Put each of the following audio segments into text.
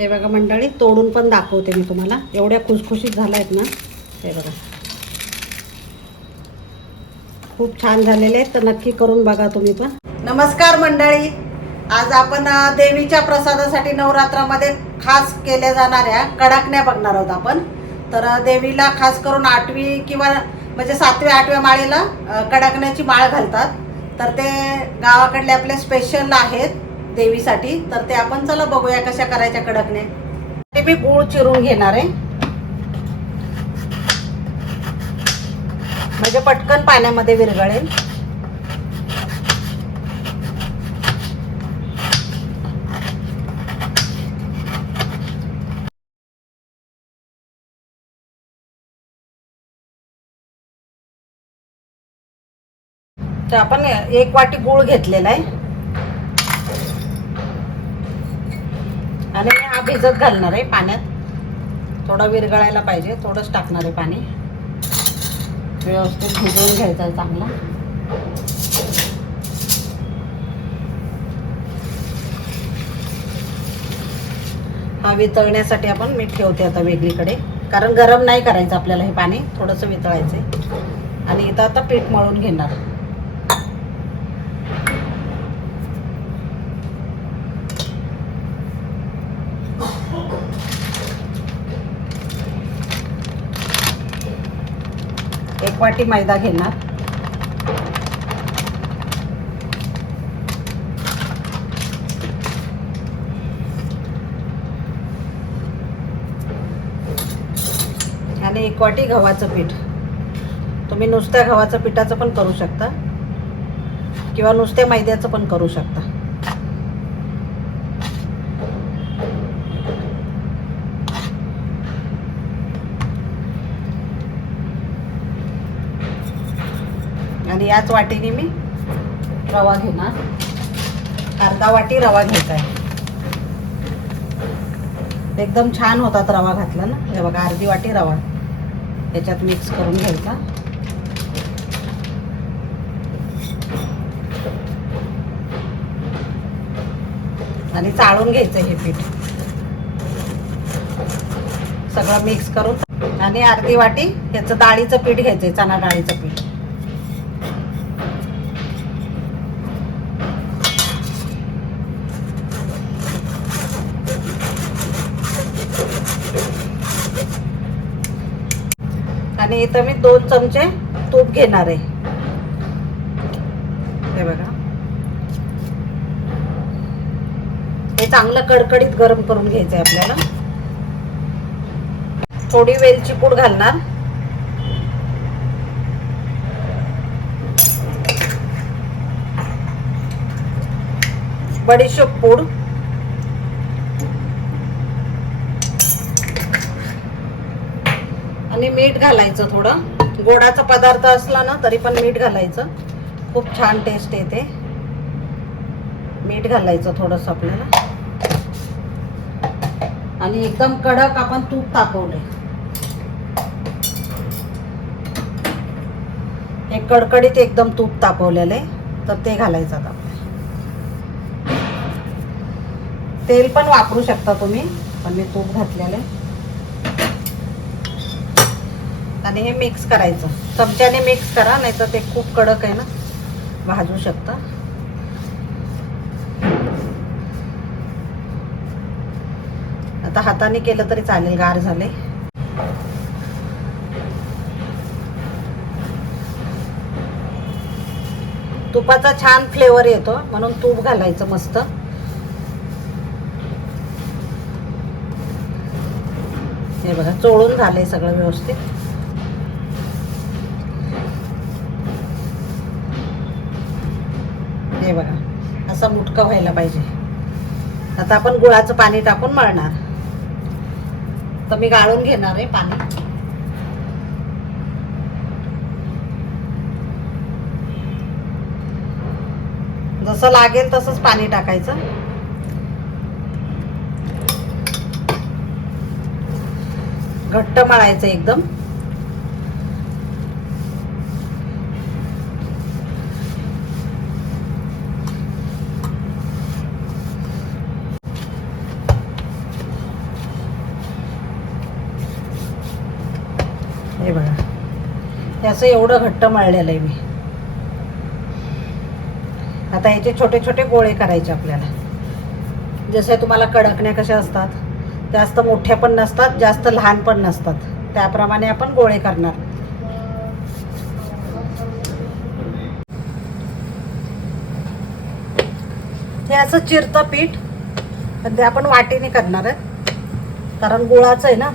हे बघा मंडळी तोडून पण दाखवते मी तुम्हाला. एवढ्या खुसखुशीत झाल्या आहेत ना. हे बघा. खूप छान झालेले आहेत तर नक्की करून बघा तुम्ही पण. नमस्कार मंडळी. आज आपण देवीच्या प्रसादासाठी नवरात्रामध्ये खास केल्या जाणाऱ्या कडाकण्या बघणार आहोत आपण. तर देवीला खास करून आठवी किंवा म्हणजे सातव्या आठव्या माळेला कडाकण्याची माळ घालतात. तर ते गावाकडले आपले स्पेशल आहेत. देवीसाठी तर ते आपण चला बघूया कशा करायच्या कडकने. ते मी गूळ चिरून घेणार आहे. म्हणजे पटकन पाण्यामध्ये विरघळेल. तर आपण एक वाटी गूळ घेतलेला आहे. आणि मी हा भिजत घालणार आहे पाण्यात. थोडा विरघळायला पाहिजे थोडंच टाकणार आहे पाणी. व्यवस्थित भिजवून घ्यायचा आहे चांगला. हा वितळण्यासाठी आपण मीठ ठेवते आता वेगळीकडे. कारण गरम नाही करायचं आपल्याला हे पाणी थोडंसं वितळायचं आहे आणि इथं आता पीठ मळून घेणार. एक वाटी मैदा घेणार. आणि एक वाटी गव्हाचं पीठ. तुम्ही नुसत्या गव्हाचं पिठाचं पण करू शकता. किंवा नुसत्या मैद्याचं पण करू शकता. याच वाटीने मी रवा घेणार. अर्धा वाटी रवा घ्यायचा आहे एकदम छान होतात रवा घातला ना. हे बघा अर्धी वाटी रवा. त्याच्यात मिक्स करून घ्यायचा. आणि चाळून घ्यायचं हे पीठ. सगळं मिक्स करून. आणि अर्धी वाटी ह्याचं डाळीचं पीठ घ्यायचंय चणा डाळीचं पीठ. आणि इथं मी दोन चमचे तूप घेणार आहे. हे बघा. हे चांगलं कडकडीत गरम करून घ्यायचं आहे आपल्याला. थोडी वेलची पूड घालणार. बडीशेप पूड. आणि मीठ घालायचं थोडं. गोडाचा पदार्थ असला ना तरी पण मीठ घालायचं. खूप छान टेस्ट येते. मीठ घालायचं थोडंसं आपल्याला. आणि एकदम कडक आपण तूप तापवले हे कडकडीत एकदम तूप तापवलेलं आहे तर ते घालायचं आता तेल पण वापरू शकता तुम्ही पण मी तूप घातलेलं आहे. आणि हे मिक्स करायचं. चमच्याने मिक्स करा नाही तर ते खूप कडक आहे ना भाजू शकता. आता हाताने केलं तरी चालेल गार झाले. तुपाचा छान फ्लेवर येतो म्हणून तूप घालायचं मस्त. हे बघा चोळून झालंय सगळं व्यवस्थित. आहे बघा. असं मुटकं व्हायला पाहिजे. आता आपण गुळाचं पाणी टाकून मळणार. तर मी गाळून घेणार आहे पाणी. जसं लागेल तसंच पाणी टाकायचं. घट्ट मळायचं एकदम हे बघा त्याचं एवढं घट्ट मळलेलं आहे मी. आता याचे छोटे छोटे गोळे करायचे आपल्याला. जसे तुम्हाला कडकण्या कशा असतात जास्त मोठ्या पण नसतात जास्त लहान पण नसतात. त्याप्रमाणे आपण गोळे करणार. हे असं चिरतं पीठ पण ते आपण वाटीने करणार आहे. कारण गुळाचं आहे ना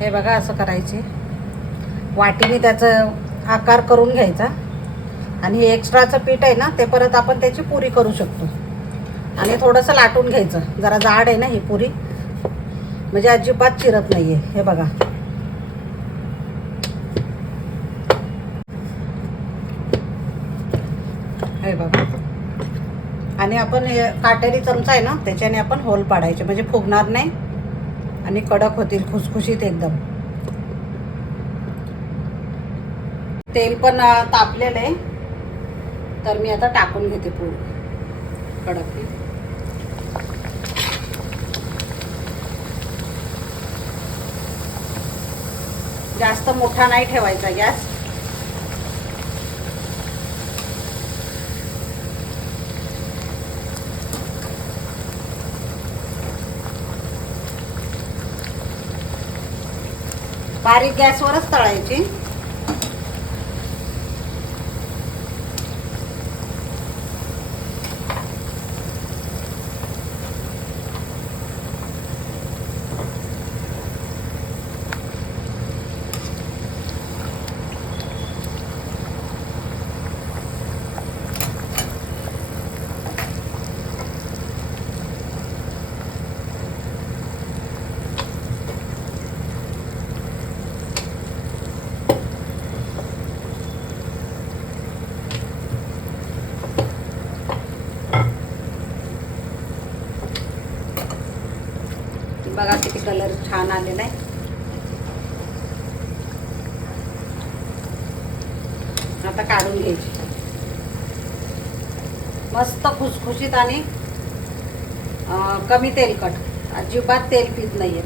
हे बघा असं करायचे. वाटीने त्याचं आकार करून घ्यायचा. आणि हे एक्स्ट्राचं पीठ आहे ना ते परत आपण त्याची पुरी करू शकतो. आणि थोडंसं लाटून घ्यायचं. जरा जाड आहे ना ही पुरी. म्हणजे अजिबात चिरत नाही आहे हे बघा. हे बघा. आणि आपण हे काटेरी चमचा आहे ना त्याच्याने आपण होल पाडायचे. म्हणजे फुगणार नाही. आणि कडक होतील खुसखुशीत एकदम. तेल पण तापलेलं आहे. तर मी आता टाकून घेते पूर्ण कडक जास्त मोठा नाही ठेवायचा गॅस. बारीक गॅसवरच तळायची. बघा किती कलर छान आलेला आहे. आता काढून घ्यायची. मस्त खुसखुशीत आणि कमी तेलकट अजिबात तेल पित नाही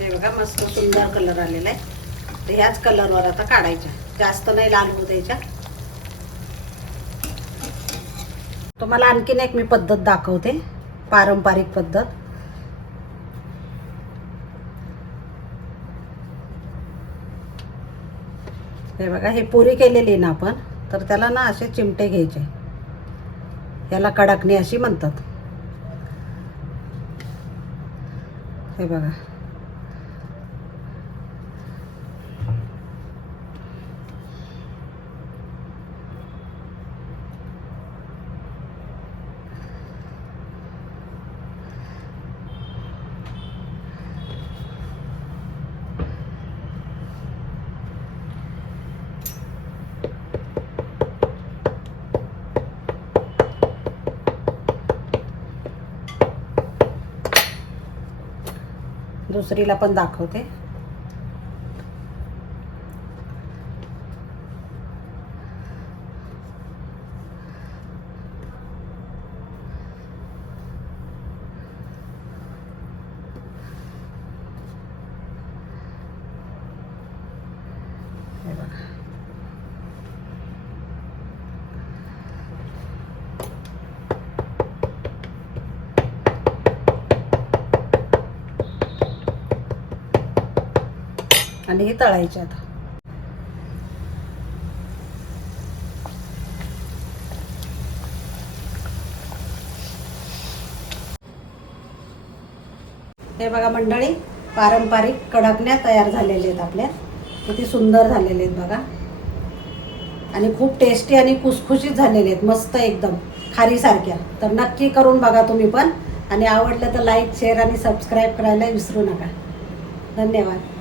हे बघा मस्त सुंदर कलर आलेला आहे. तर ह्याच कलरवर आता काढायच्या. जास्त नाही लाल होऊ द्यायच्या तुम्हाला आणखीन एक मी पद्धत दाखवते. पारंपरिक पद्धत. हे बघा हे पुरी केलेली ना आपण तर त्याला ना असे चिमटे घ्यायचे. याला कडकणी अशी म्हणतात. हे बघा. दुसरीला पण दाखवते हे बघा आणि हे तळायचे आता. हे बघा मंडळी पारंपरिक कडकण्या तयार झालेल्या आहेत आपल्या किती सुंदर झालेले आहेत बघा. आणि खूप टेस्टी आणि खुसखुशीत झालेले आहेत मस्त एकदम खारीसारख्या. तर नक्की करून बघा तुम्ही पण. आणि आवडलं तर लाईक शेअर आणि सबस्क्राईब करायला विसरू नका. धन्यवाद.